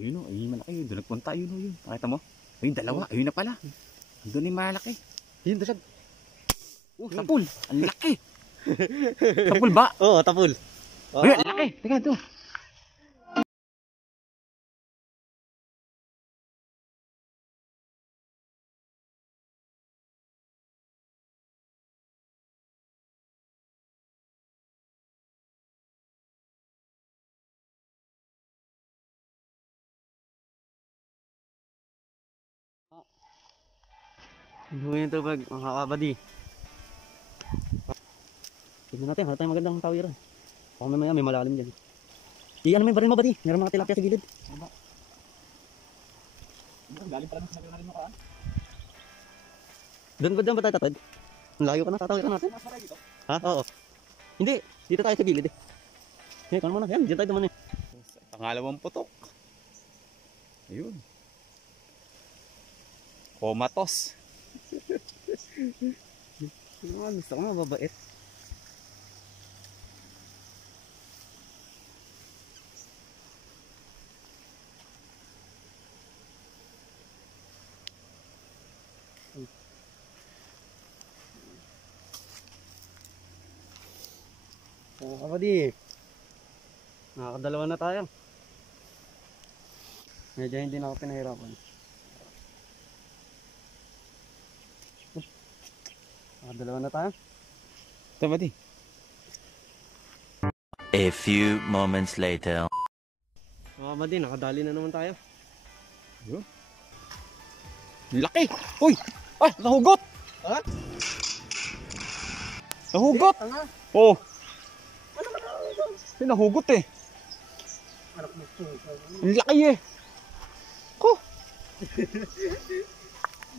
Ayun o, ayun malaki yun. Doon nagpunta yun o yun. Nakita mo? Ayun dalawa. Ayun na pala. Doon yung malaki. Ayun, dasag. Tapul. Ang laki. Tapul ba? Oo, tapul. Ayun, ang laki. Teka ito. Buhay yung tubig, mga kabady. Tignan natin, hala tayong magandang tawiran. Baka mamaya may malalim dyan. Ano may baril mo, badi? Meron mga tilapia sa gilid. Galing pala sa natin mo kaan. Doon ba tayo tatad? Layo ka na, tatawiran natin. Ha? Oo. Hindi, dito tayo sa gilid eh. Eh, kano muna? Yan, dyan tayo duman eh. Pangalawang putok. Ayun. Komatos. Gusto ko mababait. Kapadi, nakakadalawa na tayo. Medyo hindi na ako pinahirapan. Nakakadalawa na tayo. Ito ba di? A few moments later. Kapadi, nakadali na naman tayo. Ayun. Laki! Uy! Ah! Nahugot! Ha? Nahugot! Oo. Oh. Nahugot eh. Ang laki eh. Ko.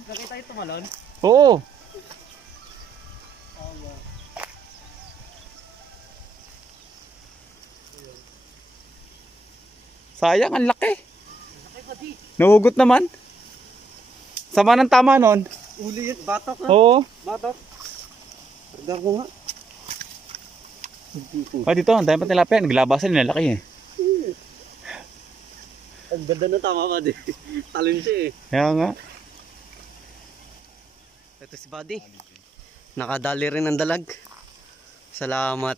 Nakita ito malon? Oo. Sayang, ang laki. Nahugot naman. Sama ng tama nun. Uli yun, batok na. Oo. Batok. Agad ko nga. Ah, dito, ang dami pa tilapia. Naglabasan nila, laki eh. Ang ganda na tama ba di? Talon siya eh. Kaya nga. Ito si Buddy. Nakadali rin ang dalag. Salamat.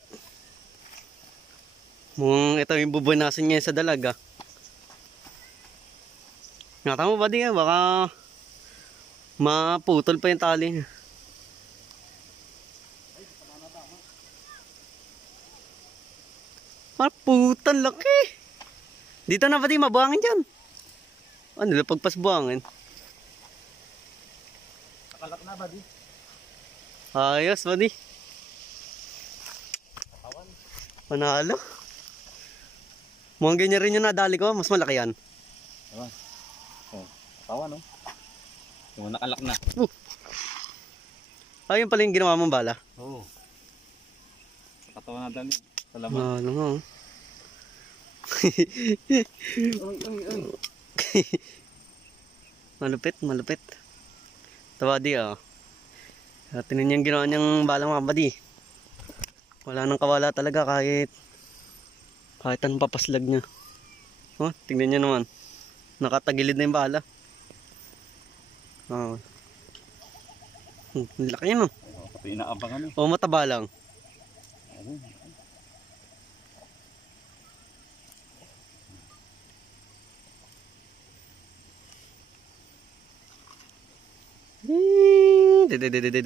Mukhang ito yung bubunasan niya sa dalag ah. Ngata mo Buddy ah, baka maputol pa yung tali niya. Putan laki. Dito na Buddy, mabuhangin dyan. Ano lang pagpasbuhangin? Nakalak na ba di? Ayos Buddy. Panalo. Mukhang ganyan rin yung nadali ko, mas malaki yan. Diba? Oh, katawan no? Yung nakalak na. Ayun pala yung ginawa mong bala. Oo. Katawan na dali. Salamat. Ano nga. Malupit, malupit. Tawadi ah. Tingnan niyo yung ginawa niyang bala mga Buddy. Wala nang kawala talaga kahit anong papaslag niya. Oh, tingnan niyo naman. Nakatagilid na yung bala. Oh. Laki niya no. Ito inaabangan eh. Oh, mataba lang.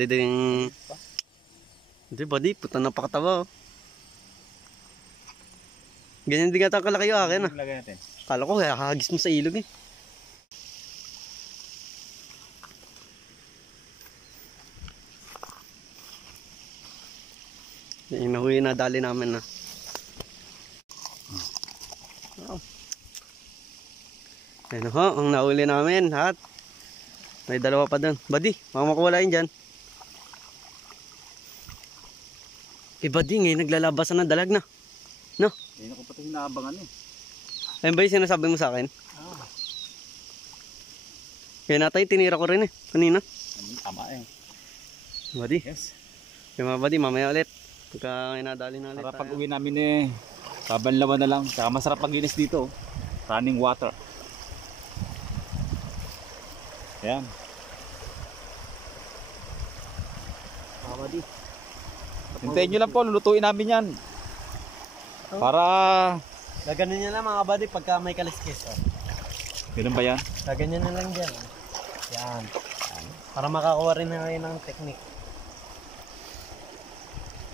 Ding. Hindi Buddy, puta napakatawa oh. Ganyan din nga kalaki yung akin ah. Lagay natin. Kala ko kaya hagis mo sa ilog eh. Yung nahuwi na dali namin na. Wow. Ayun ho, ang nahuli namin hat. May dalawa pa doon. Buddy, makamakawala yun dyan. Buddy, ngayon naglalabasan ng dalag na. No? Hindi ko pati hinaabangan eh. Ayun ba yung sinasabi mo sa akin? Kaya natay, tinira ko rin eh. Kanina. Tama eh. Buddy. Yes. Kaya mga buddy, mamaya ulit. Pagka inadali na ulit Para pag uwi namin eh, kabanlawan na lang. Saka masarap paglinis dito. Running water. Ayan. Mga buddy. Hintayin nyo lang po, lulutuin namin yan. Para... Gaganon nyo lang mga buddy pagka may kaliskis. Oh. Ganun ba yan? Gaganyan na lang dyan. Yan. Para makakuha rin na kayo ng technique.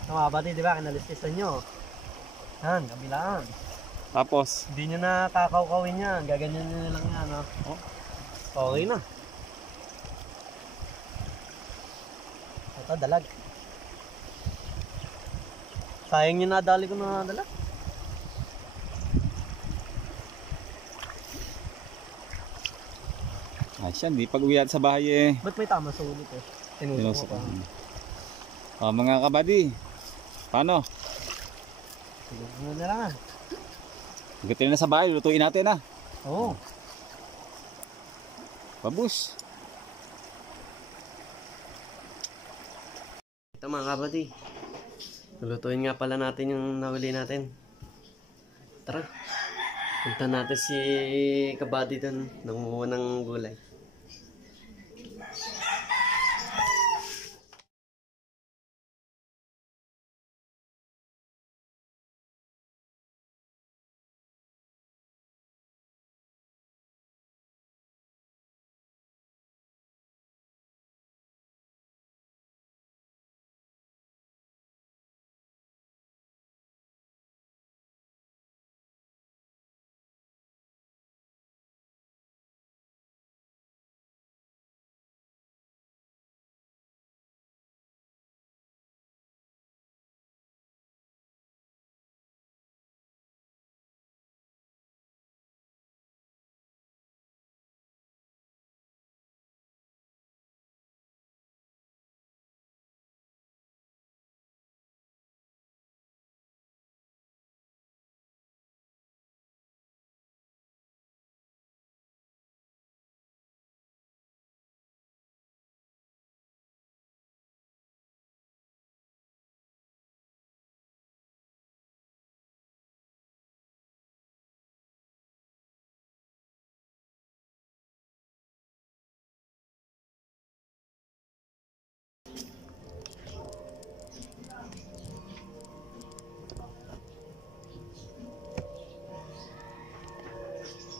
Ito mga buddy, di ba? Kinaliskisan nyo. Yan, kabilaan. Tapos, Hindi nyo na kakawkawin yan. Gaganyan nyo lang yan. Oh. Okay na. Ito, dalag. Sayang nyo na dali ko na dalag. ayos yan, di pag uwi sa bahay eh. Ba't may tama sa ulit eh? Tinusok ko. Mga kabady, paano? Tinusok na lang ah. Pagdating na sa bahay, lutuin natin ah. Oo. Pabus. Ito mga kabady. Lulutuin nga pala natin yung nahuli natin. Tara. Punta natin si kabady doon. Nangunguha ng gulay.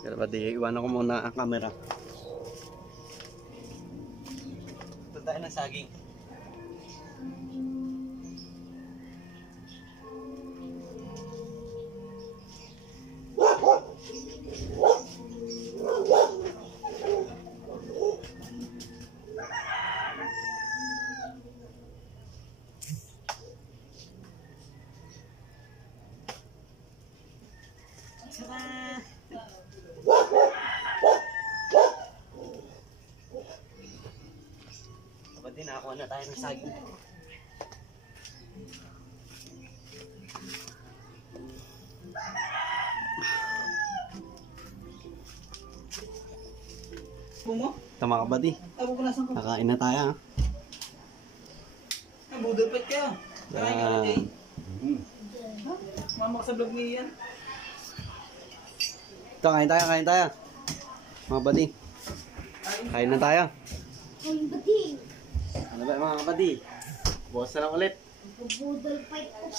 Pero pati iwanan ko muna ang camera. Ito tayo ng saging. Kapag din nakakuha na tayo ng saging. Bungo? Ito mga kabady. Tabo ko nasan ko. Kakain na tayo ha. Budulpet kayo. Kakain ka na, Jay. Hmm. Mama ka sa vlog ni Ian. Ito, kain tayo, kain tayo. Mga kabady. Kain na tayo. Ay, bati. Ano ba mga kabady? Bukas na lang ulit. Budol fight ko.